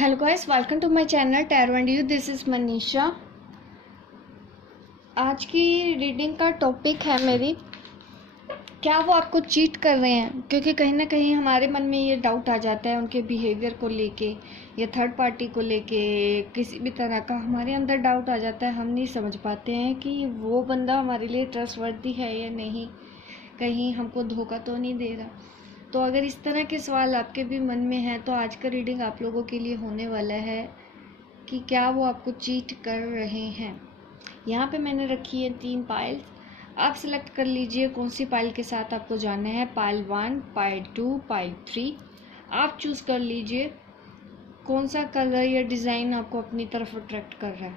Hello guys, welcome to my channel tarot and you. This is Manisha. आज की reading का topic है मेरी, क्या वो आपको चीट कर रहे हैं। क्योंकि कहीं ना कहीं हमारे मन में ये डाउट आ जाता है उनके बिहेवियर को लेके या थर्ड पार्टी को लेके, किसी भी तरह का हमारे अंदर डाउट आ जाता है। हम नहीं समझ पाते हैं कि वो बंदा हमारे लिए ट्रस्टवर्दी है या नहीं, कहीं हमको धोखा तो नहीं दे रहा। तो अगर इस तरह के सवाल आपके भी मन में हैं तो आज का रीडिंग आप लोगों के लिए होने वाला है कि क्या वो आपको चीट कर रहे हैं। यहाँ पे मैंने रखी है 3 पाइल्स। आप सिलेक्ट कर लीजिए कौन सी पाइल के साथ आपको जाना है। पाइल 1, पाइल 2, पाइल 3 आप चूज़ कर लीजिए कौन सा कलर या डिज़ाइन आपको अपनी तरफ अट्रैक्ट कर रहा है।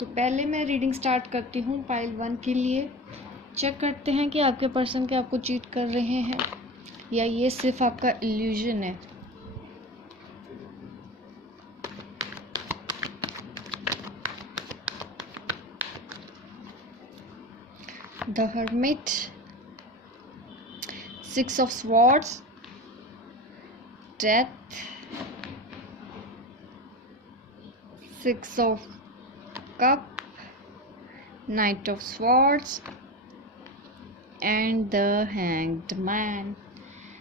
तो पहले मैं रीडिंग स्टार्ट करती हूँ पाइल 1 के लिए। चेक करते हैं कि आपके पर्सन के आपको चीट कर रहे हैं या ये सिर्फ आपका इल्यूजन है। The hermit, 6 of swords, death, 6 of cup, knight of swords and the hanged man.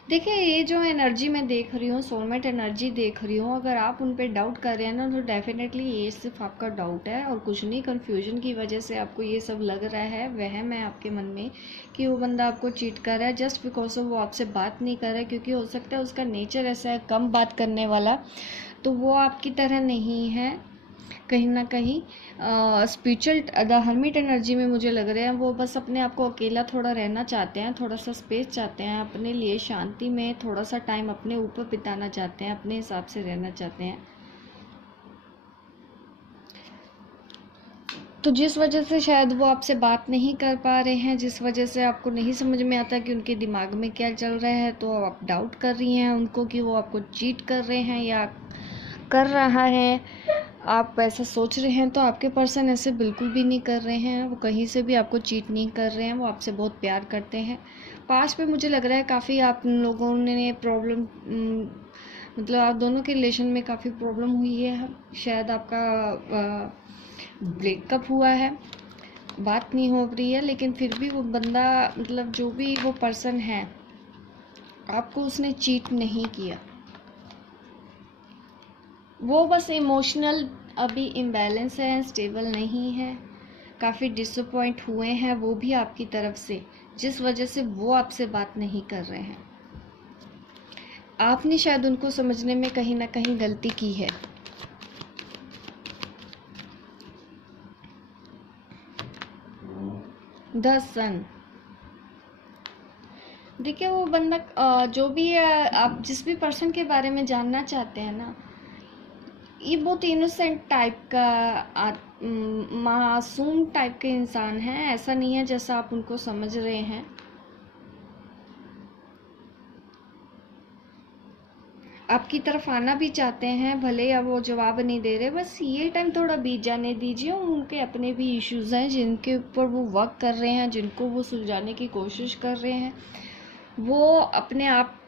देखिए, ये जो एनर्जी मैं देख रही हूँ, सोलमेट एनर्जी देख रही हूँ, अगर आप उन पे डाउट कर रहे हैं ना तो डेफिनेटली ये सिर्फ आपका डाउट है और कुछ नहीं। कन्फ्यूजन की वजह से आपको ये सब लग रहा है, वहम है आपके मन में कि वो बंदा आपको चीट कर रहा है जस्ट बिकॉज वो आपसे बात नहीं कर रहा है। क्योंकि हो सकता है उसका नेचर ऐसा है कम बात करने वाला, तो वो आपकी तरह नहीं है। कहीं ना कहीं स्पिरिचुअल द हर्मिट एनर्जी में मुझे लग रहे हैं वो बस अपने आप को अकेला थोड़ा रहना चाहते हैं, थोड़ा सा स्पेस चाहते हैं अपने लिए, शांति में थोड़ा सा टाइम अपने ऊपर बिताना चाहते हैं, अपने हिसाब से रहना चाहते हैं। तो जिस वजह से शायद वो आपसे बात नहीं कर पा रहे हैं, जिस वजह से आपको नहीं समझ में आता कि उनके दिमाग में क्या चल रहा है, तो आप डाउट कर रही हैं उनको कि वो आपको चीट कर रहे हैं या कर रहा है। आप ऐसा सोच रहे हैं तो आपके पर्सन ऐसे बिल्कुल भी नहीं कर रहे हैं। वो कहीं से भी आपको चीट नहीं कर रहे हैं, वो आपसे बहुत प्यार करते हैं। पास्ट में मुझे लग रहा है काफ़ी आप लोगों ने प्रॉब्लम, मतलब आप दोनों के रिलेशन में काफ़ी प्रॉब्लम हुई है। शायद आपका ब्रेकअप हुआ है, बात नहीं हो रही है, लेकिन फिर भी वो बंदा, मतलब जो भी वो पर्सन है, आपको उसने चीट नहीं किया। वो बस इमोशनल अभी इम्बैलेंस है, स्टेबल नहीं है, काफ़ी डिसअपॉइंट हुए हैं वो भी आपकी तरफ से, जिस वजह से वो आपसे बात नहीं कर रहे हैं। आपने शायद उनको समझने में कहीं ना कहीं गलती की है। द सन, देखिए वो बंदा जो भी है, आप जिस भी पर्सन के बारे में जानना चाहते हैं ना, ये बहुत इनोसेंट टाइप का मासूम टाइप के इंसान हैं। ऐसा नहीं है जैसा आप उनको समझ रहे हैं। आपकी तरफ आना भी चाहते हैं, भले अब वो जवाब नहीं दे रहे। बस ये टाइम थोड़ा बीत जाने दीजिए। उनके अपने भी इश्यूज हैं जिनके ऊपर वो वर्क कर रहे हैं, जिनको वो सुलझाने की कोशिश कर रहे हैं। वो अपने आप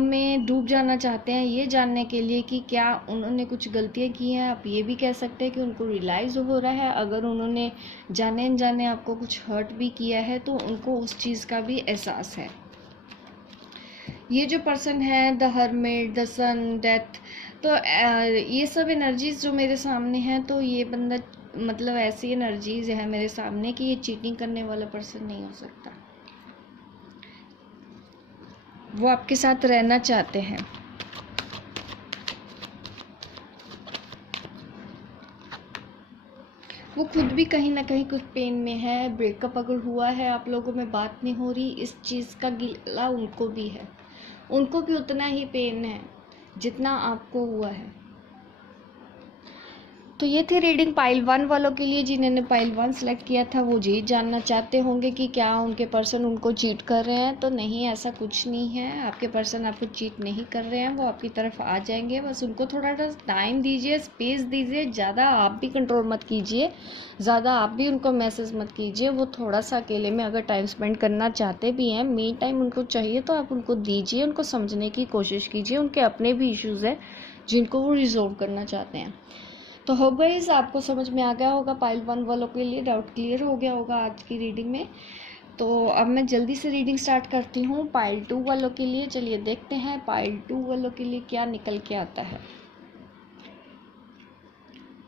में डूब जाना चाहते हैं ये जानने के लिए कि क्या उन्होंने कुछ गलतियां की हैं। आप ये भी कह सकते हैं कि उनको रियलाइज़ हो रहा है अगर उन्होंने जाने अनजाने आपको कुछ हर्ट भी किया है तो उनको उस चीज़ का भी एहसास है। ये जो पर्सन है, the hermit, the sun, death, तो ये सब एनर्जीज जो मेरे सामने हैं, तो ये बंदा, मतलब ऐसी एनर्जीज है मेरे सामने कि ये चीटिंग करने वाला पर्सन नहीं हो सकता। वो आपके साथ रहना चाहते हैं। वो खुद भी कहीं ना कहीं कुछ पेन में है। ब्रेकअप अगर हुआ है, आप लोगों में बात नहीं हो रही, इस चीज़ का गिला उनको भी है। उनको भी उतना ही पेन है जितना आपको हुआ है। तो ये थी रीडिंग पाइल 1 वालों के लिए। जिन्होंने पाइल 1 सेलेक्ट किया था वो ये जानना चाहते होंगे कि क्या उनके पर्सन उनको चीट कर रहे हैं। तो नहीं, ऐसा कुछ नहीं है। आपके पर्सन आपको चीट नहीं कर रहे हैं, वो आपकी तरफ आ जाएंगे। बस उनको थोड़ा सा टाइम दीजिए, स्पेस दीजिए। ज़्यादा आप भी कंट्रोल मत कीजिए, ज़्यादा आप भी उनको मैसेज मत कीजिए। वो थोड़ा सा अकेले में अगर टाइम स्पेंड करना चाहते भी हैं, मी टाइम उनको चाहिए, तो आप उनको दीजिए, उनको समझने की कोशिश कीजिए। उनके अपने भी इश्यूज़ हैं जिनको वो रिजॉल्व करना चाहते हैं। तो हो गाइस, आपको समझ में आ गया होगा। पाइल 1 वालों के लिए डाउट क्लियर हो गया होगा आज की रीडिंग में। तो अब मैं जल्दी से रीडिंग स्टार्ट करती हूँ पाइल 2 वालों के लिए। चलिए देखते हैं पाइल 2 वालों के लिए क्या निकल के आता है।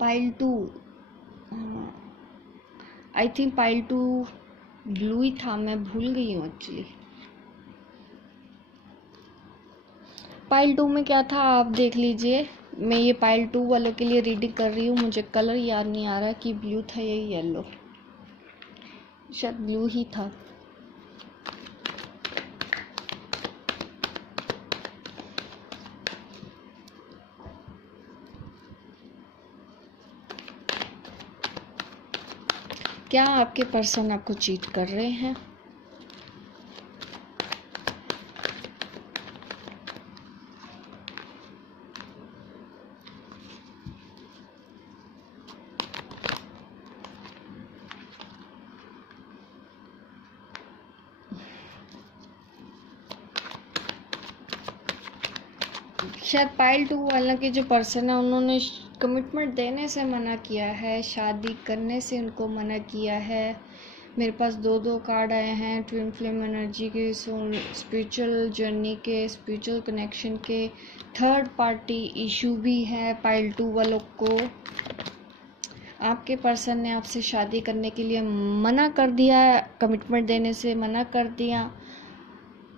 Pile 2, I think pile 2 blue ही था, मैं भूल गई हूँ एक्चुअली। पाइल 2 में क्या था आप देख लीजिए। मैं ये पाइल 2 वालों के लिए रीडिंग कर रही हूँ। मुझे कलर याद नहीं आ रहा कि ब्लू था या येलो, शायद ब्लू ही था। क्या आपके पर्सन आपको चीट कर रहे हैं? शायद पाइल 2 वाला के जो पर्सन है उन्होंने कमिटमेंट देने से मना किया है, शादी करने से उनको मना किया है। मेरे पास दो कार्ड आए हैं, ट्विन फ्लेम एनर्जी के, स्पिरिचुअल जर्नी के, स्पिरिचुअल कनेक्शन के, थर्ड पार्टी इशू भी है पाइल 2 वालों को। आपके पर्सन ने आपसे शादी करने के लिए मना कर दिया, कमिटमेंट देने से मना कर दिया।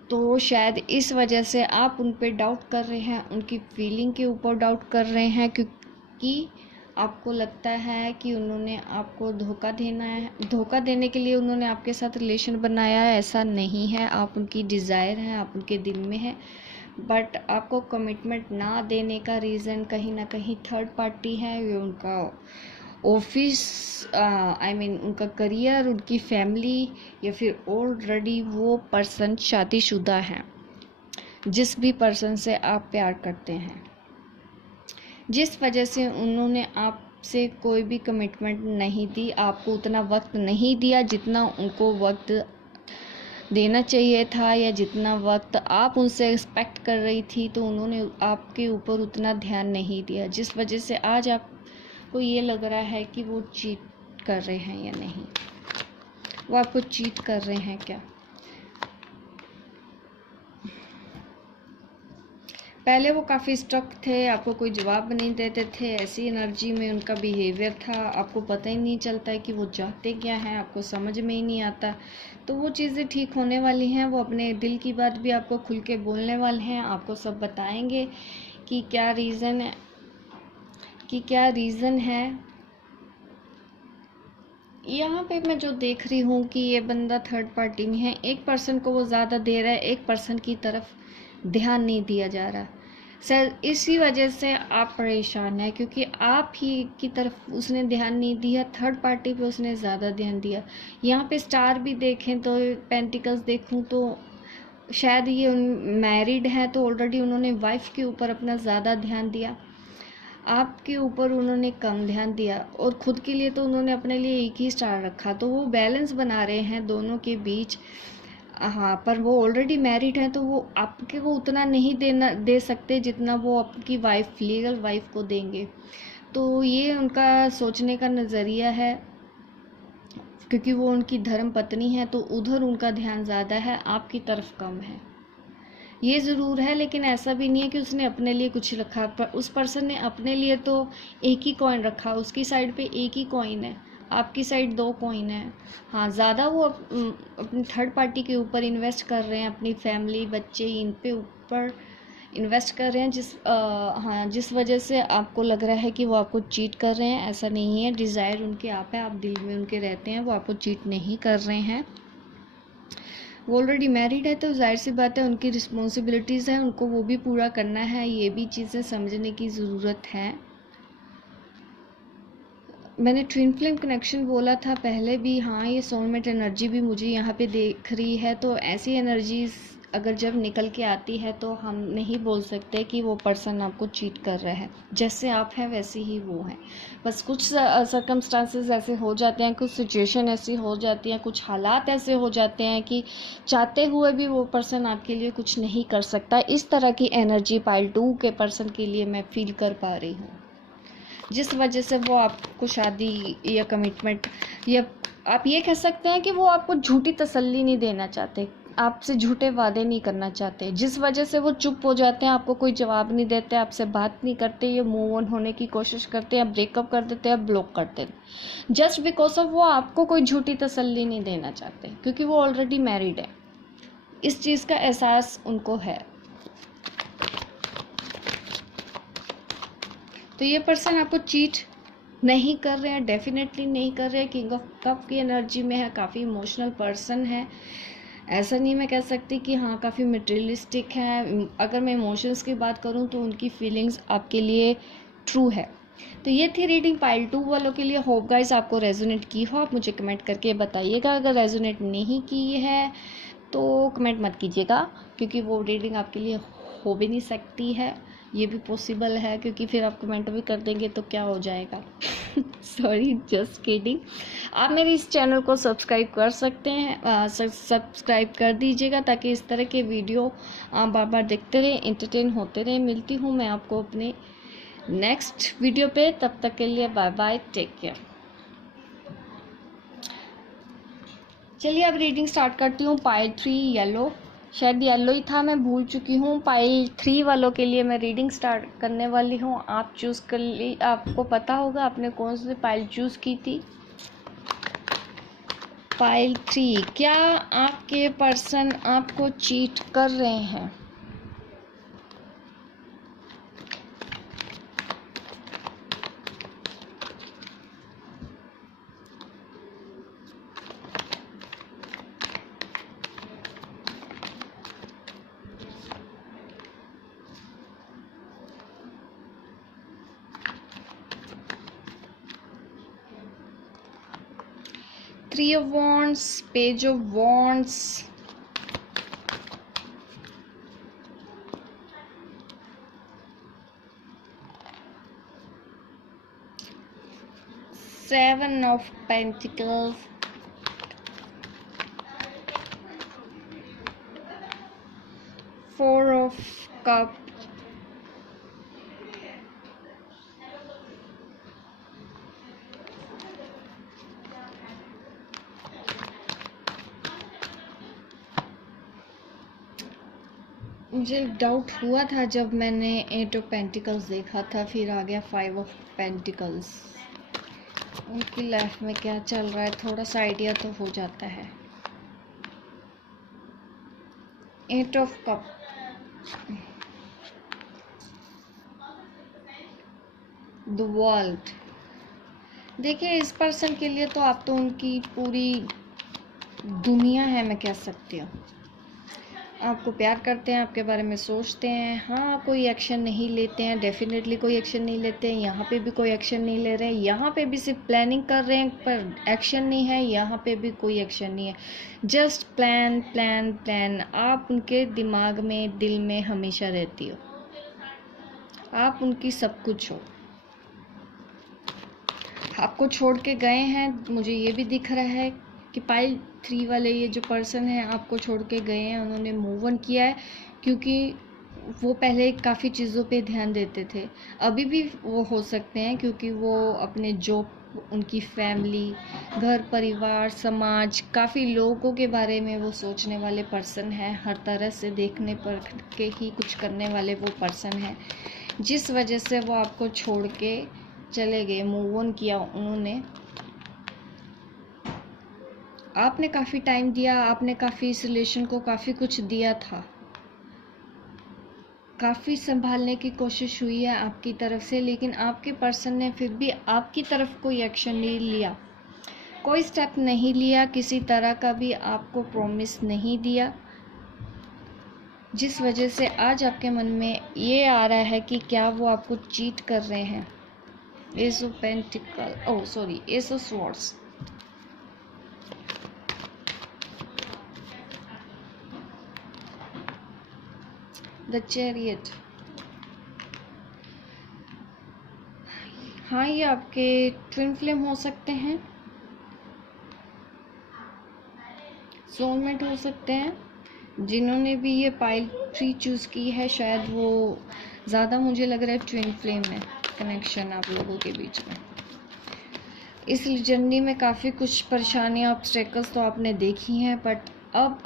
तो शायद इस वजह से आप उन पे डाउट कर रहे हैं, उनकी फीलिंग के ऊपर डाउट कर रहे हैं, क्योंकि आपको लगता है कि उन्होंने आपको धोखा देने के लिए उन्होंने आपके साथ रिलेशन बनाया है। ऐसा नहीं है, आप उनकी डिज़ायर हैं, आप उनके दिल में हैं। बट आपको कमिटमेंट ना देने का रीज़न कहीं ना कहीं थर्ड पार्टी है। ये उनका ऑफिस, आई मीन उनका करियर, उनकी फैमिली, या फिर ऑलरेडी वो पर्सन शादीशुदा है। जिस भी पर्सन से आप प्यार करते हैं, जिस वजह से उन्होंने आपसे कोई भी कमिटमेंट नहीं दी, आपको उतना वक्त नहीं दिया जितना उनको वक्त देना चाहिए था, या जितना वक्त आप उनसे एक्सपेक्ट कर रही थी, तो उन्होंने आपके ऊपर उतना ध्यान नहीं दिया। जिस वजह से आज आपको ये लग रहा है कि वो चीट कर रहे हैं या नहीं, वो आपको चीट कर रहे हैं क्या। पहले वो काफ़ी स्ट्रक थे, आपको कोई जवाब नहीं देते थे, ऐसी एनर्जी में उनका बिहेवियर था। आपको पता ही नहीं चलता है कि वो चाहते क्या हैं, आपको समझ में ही नहीं आता। तो वो चीज़ें ठीक होने वाली हैं। वो अपने दिल की बात भी आपको खुल के बोलने वाले हैं, आपको सब बताएंगे कि क्या रीज़न है। यहाँ पे मैं जो देख रही हूँ कि ये बंदा थर्ड पार्टी में है। एक पर्सन को वो ज़्यादा दे रहा है, एक पर्सन की तरफ ध्यान नहीं दिया जा रहा। सर इसी वजह से आप परेशान हैं, क्योंकि आप ही की तरफ उसने ध्यान नहीं दिया, थर्ड पार्टी पे उसने ज़्यादा ध्यान दिया। यहाँ पे स्टार भी देखें तो, पेंटिकल्स देखूँ तो शायद ये मैरिड हैं, तो ऑलरेडी उन्होंने वाइफ के ऊपर अपना ज़्यादा ध्यान दिया, आपके ऊपर उन्होंने कम ध्यान दिया। और ख़ुद के लिए तो उन्होंने अपने लिए एक ही स्टार रखा। तो वो बैलेंस बना रहे हैं दोनों के बीच। हाँ, पर वो ऑलरेडी मैरिड हैं, तो वो आपके को उतना नहीं दे सकते जितना वो आपकी वाइफ, लीगल वाइफ को देंगे। तो ये उनका सोचने का नज़रिया है, क्योंकि वो उनकी धर्म पत्नी है, तो उधर उनका ध्यान ज़्यादा है, आपकी तरफ कम है। ये ज़रूर है, लेकिन ऐसा भी नहीं है कि उसने अपने लिए कुछ रखा। पर उस पर्सन ने अपने लिए तो एक ही कॉइन रखा, उसकी साइड पे एक ही कॉइन है, आपकी साइड 2 कॉइन है। हाँ, ज़्यादा वो अपनी थर्ड पार्टी के ऊपर इन्वेस्ट कर रहे हैं, अपनी फैमिली, बच्चे, इन पे ऊपर इन्वेस्ट कर रहे हैं, जिस वजह से आपको लग रहा है कि वो आपको चीट कर रहे हैं। ऐसा नहीं है, डिज़ायर उनके आप है, आप दिल में उनके रहते हैं, वो आपको चीट नहीं कर रहे हैं। वो ऑलरेडी मैरिड है, तो जाहिर सी बात है उनकी रिस्पॉन्सिबिलिटीज़ हैं, उनको वो भी पूरा करना है। ये भी चीज़ें समझने की ज़रूरत है। मैंने ट्विन फ्लेम कनेक्शन बोला था पहले भी, हाँ ये सोलमेट एनर्जी भी मुझे यहाँ पे दिख रही है। तो ऐसी एनर्जीज अगर जब निकल के आती है तो हम नहीं बोल सकते कि वो पर्सन आपको चीट कर रहा है। जैसे आप हैं वैसे ही वो हैं, बस कुछ सर्कमस्टांसेस ऐसे हो जाते हैं, कुछ सिचुएशन ऐसी हो जाती हैं, कुछ हालात ऐसे हो जाते हैं कि चाहते हुए भी वो पर्सन आपके लिए कुछ नहीं कर सकता। इस तरह की एनर्जी पाइल 2 के पर्सन के लिए मैं फील कर पा रही हूँ, जिस वजह से वो आपको शादी या कमिटमेंट, या आप ये कह सकते हैं कि वो आपको झूठी तसल्ली नहीं देना चाहते, आपसे झूठे वादे नहीं करना चाहते, जिस वजह से वो चुप हो जाते हैं, आपको कोई जवाब नहीं देते, आपसे बात नहीं करते, ये मूव ऑन होने की कोशिश करते हैं, ब्रेकअप कर देते हैं, ब्लॉक कर देते हैं, जस्ट बिकॉज ऑफ वो आपको कोई झूठी तसल्ली नहीं देना चाहते, क्योंकि वो ऑलरेडी मैरिड है। इस चीज़ का एहसास उनको है। तो ये पर्सन आपको चीट नहीं कर रहे हैं, डेफिनेटली नहीं कर रहे हैं। किंग ऑफ कप की एनर्जी में है, काफ़ी इमोशनल पर्सन है। ऐसा नहीं मैं कह सकती कि हाँ काफ़ी मटेरियलिस्टिक है। अगर मैं इमोशंस की बात करूँ तो उनकी फीलिंग्स आपके लिए ट्रू है। तो ये थी रीडिंग पाइल 2 वालों के लिए। होप गाइस आपको रेजोनेट की हो, आप मुझे कमेंट करके बताइएगा। अगर रेजोनेट नहीं की है तो कमेंट मत कीजिएगा, क्योंकि वो रीडिंग आपके लिए हो भी नहीं सकती है। ये भी पॉसिबल है, क्योंकि फिर आप कमेंट भी कर देंगे तो क्या हो जाएगा। Sorry, just kidding. आप मेरे इस चैनल को सब्सक्राइब कर सकते हैं, सब्सक्राइब कर दीजिएगा, ताकि इस तरह के वीडियो बार बार देखते रहें, एंटरटेन होते रहें। मिलती हूँ मैं आपको अपने नेक्स्ट वीडियो पे, तब तक के लिए बाय बाय, टेक केयर। चलिए अब रीडिंग स्टार्ट करती हूँ। पाइल 3 येलो, शायद येलो ही था, मैं भूल चुकी हूँ। पाइल 3 वालों के लिए मैं रीडिंग स्टार्ट करने वाली हूँ। आप चूज़ कर ली, आपको पता होगा आपने कौन सी पाइल चूज़ की थी। पाइल 3, क्या आपके पर्सन आपको चीट कर रहे हैं? Three of Wands, Page of Wands, Seven of Pentacles, Four of Cups, मुझे डाउट हुआ था जब मैंने 8 ऑफ पेंटिकल्स देखा था, फिर आ गया 5 ऑफ पेंटिकल्स। उनकी लाइफ में क्या चल रहा है थोड़ा सा आइडिया तो हो जाता है। 8 ऑफ कप, द वर्ल्ड। देखिए इस पर्सन के लिए तो आप तो उनकी पूरी दुनिया है, मैं कह सकती हूँ। आपको प्यार करते हैं, आपके बारे में सोचते हैं। हाँ, कोई एक्शन नहीं लेते हैं, डेफिनेटली कोई एक्शन नहीं लेते हैं। यहाँ पे भी कोई एक्शन नहीं ले रहे हैं, यहाँ पे भी सिर्फ प्लानिंग कर रहे हैं, पर एक्शन नहीं है। यहाँ पे भी कोई एक्शन नहीं है, जस्ट प्लान प्लान प्लान। आप उनके दिमाग में, दिल में हमेशा रहती हो, आप उनकी सब कुछ हो। आपको छोड़ के गए हैं, मुझे ये भी दिख रहा है कि पाइल 3 वाले ये जो पर्सन है आपको छोड़ के गए हैं, उन्होंने मूव ऑन किया है, क्योंकि वो पहले काफ़ी चीज़ों पे ध्यान देते थे। अभी भी वो हो सकते हैं, क्योंकि वो अपने जॉब, उनकी फैमिली, घर परिवार, समाज, काफ़ी लोगों के बारे में वो सोचने वाले पर्सन हैं। हर तरह से देखने पर के ही कुछ करने वाले वो पर्सन हैं, जिस वजह से वो आपको छोड़ के चले गए, मूव ऑन किया उन्होंने। आपने काफ़ी टाइम दिया, आपने काफ़ी इस रिलेशन को काफ़ी कुछ दिया था, काफ़ी संभालने की कोशिश हुई है आपकी तरफ से, लेकिन आपके पर्सन ने फिर भी आपकी तरफ कोई एक्शन नहीं लिया, कोई स्टेप नहीं लिया, किसी तरह का भी आपको प्रॉमिस नहीं दिया, जिस वजह से आज आपके मन में ये आ रहा है कि क्या वो आपको चीट कर रहे हैं। S of pentacle, oh sorry, S of swords, the chariot. हाँ, ये आपके ट्विन फ्लेम हो सकते हैं, सोलमेट हो सकते हैं। जिन्होंने भी ये पाइल ट्री चूज़ की है, शायद वो ज़्यादा मुझे लग रहा है ट्विन फ्लेम है कनेक्शन आप लोगों के बीच में। इस जर्नी में काफ़ी कुछ परेशानियाँ, ऑब्स्टेकल्स तो आपने देखी हैं, बट अब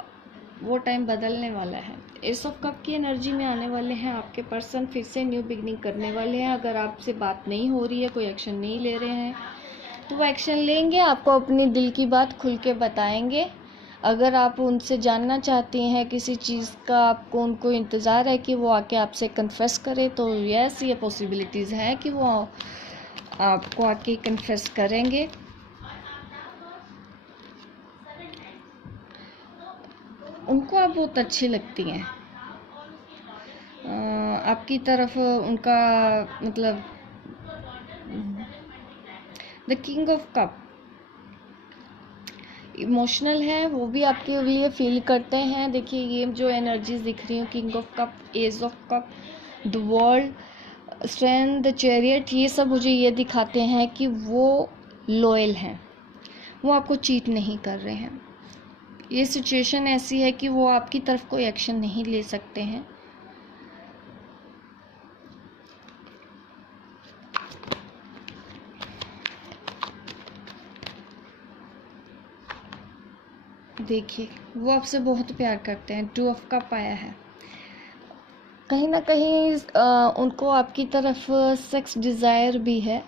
वो टाइम बदलने वाला है। एस ऑफ कप की एनर्जी में आने वाले हैं आपके पर्सन, फिर से न्यू बिगनिंग करने वाले हैं। अगर आपसे बात नहीं हो रही है, कोई एक्शन नहीं ले रहे हैं, तो वो एक्शन लेंगे, आपको अपनी दिल की बात खुल के बताएंगे। अगर आप उनसे जानना चाहती हैं किसी चीज़ का, आपको उनको इंतज़ार है कि वो आके आपसे कन्फेस करे, तो यस, ये पॉसिबिलिटीज़ है कि वो आपको आके कन्फेस करेंगे। उनको आप बहुत अच्छी लगती हैं, आपकी तरफ उनका मतलब the king of cup emotional है, वो भी आपके लिए फील करते हैं। देखिए, ये जो एनर्जीज दिख रही हैं, king of cup, ace of cup, the world, strength, the chariot, ये सब मुझे ये दिखाते हैं कि वो लॉयल हैं, वो आपको चीट नहीं कर रहे हैं। ये सिचुएशन ऐसी है कि वो आपकी तरफ कोई एक्शन नहीं ले सकते हैं। देखिए, वो आपसे बहुत प्यार करते हैं, टू ऑफ कप आया है। कहीं ना कहीं उनको आपकी तरफ सेक्स डिज़ायर भी है।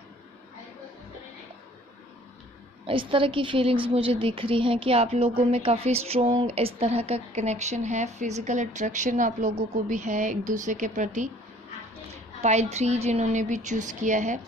इस तरह की फीलिंग्स मुझे दिख रही हैं कि आप लोगों में काफ़ी स्ट्रॉन्ग इस तरह का कनेक्शन है, फिज़िकल अट्रैक्शन आप लोगों को भी है एक दूसरे के प्रति। पाइल 3 जिन्होंने भी चूज़ किया है,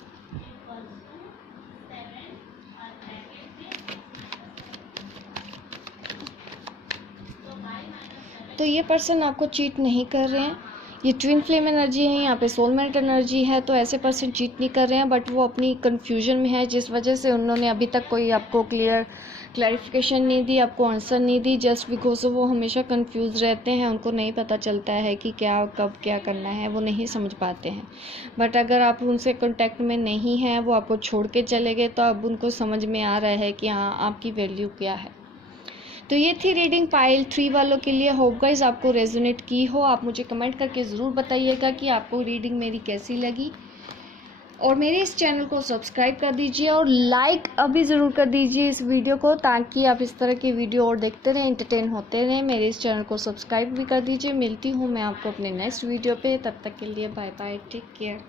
तो ये पर्सन आपको चीट नहीं कर रहे हैं। ये ट्विन फ्लेम एनर्जी है, यहाँ पे सोलमेट एनर्जी है, तो ऐसे पर्सन चीट नहीं कर रहे हैं, बट वो अपनी कन्फ्यूजन में है, जिस वजह से उन्होंने अभी तक कोई आपको क्लैरिफिकेशन नहीं दी, आपको आंसर नहीं दी, जस्ट बिकॉज वो हमेशा कंफ्यूज रहते हैं, उनको नहीं पता चलता है कि क्या कब क्या करना है, वो नहीं समझ पाते हैं। बट अगर आप उनसे कॉन्टैक्ट में नहीं हैं, वो आपको छोड़ के चले गए, तो अब उनको समझ में आ रहा है कि हाँ, आपकी वैल्यू क्या है। तो ये थी रीडिंग पाइल 3 वालों के लिए। होप गाइस आपको रेजोनेट की हो। आप मुझे कमेंट करके ज़रूर बताइएगा कि आपको रीडिंग मेरी कैसी लगी, और मेरे इस चैनल को सब्सक्राइब कर दीजिए और लाइक अभी ज़रूर कर दीजिए इस वीडियो को, ताकि आप इस तरह की वीडियो और देखते रहें, एंटरटेन होते रहें। मेरे इस चैनल को सब्सक्राइब भी कर दीजिए। मिलती हूँ मैं आपको अपने नेक्स्ट वीडियो पे, तब तक के लिए बाय बाय, टेक केयर।